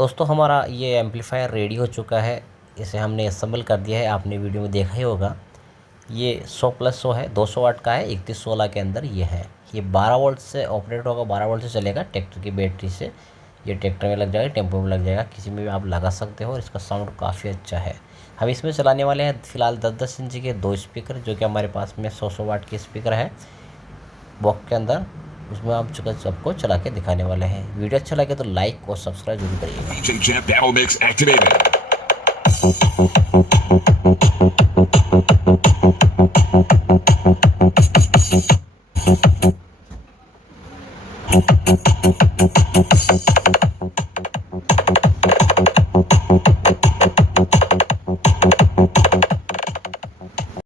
दोस्तों हमारा ये एम्पलीफायर रेडी हो चुका है। इसे हमने असेंबल कर दिया है, आपने वीडियो में देखा ही होगा। ये 100+100 है, 200 वाट का है, 3116 के अंदर ये है। ये 12 वोल्ट से ऑपरेट होगा, 12 वोल्ट से चलेगा ट्रैक्टर की बैटरी से। ये ट्रैक्टर में लग जाएगा, टेम्पो में लग जाएगा, किसी में भी आप लगा सकते हो और इसका साउंड काफ़ी अच्छा है। हम इसमें चलाने वाले हैं फ़िलहाल 10-10 इंच के 2 स्पीकर, जो कि हमारे पास में 100 वाट के स्पीकर है बॉक्स के अंदर। उसमें आप सबको चला के दिखाने वाले हैं। वीडियो अच्छा लगे तो लाइक और सब्सक्राइब जरूर करिएगा।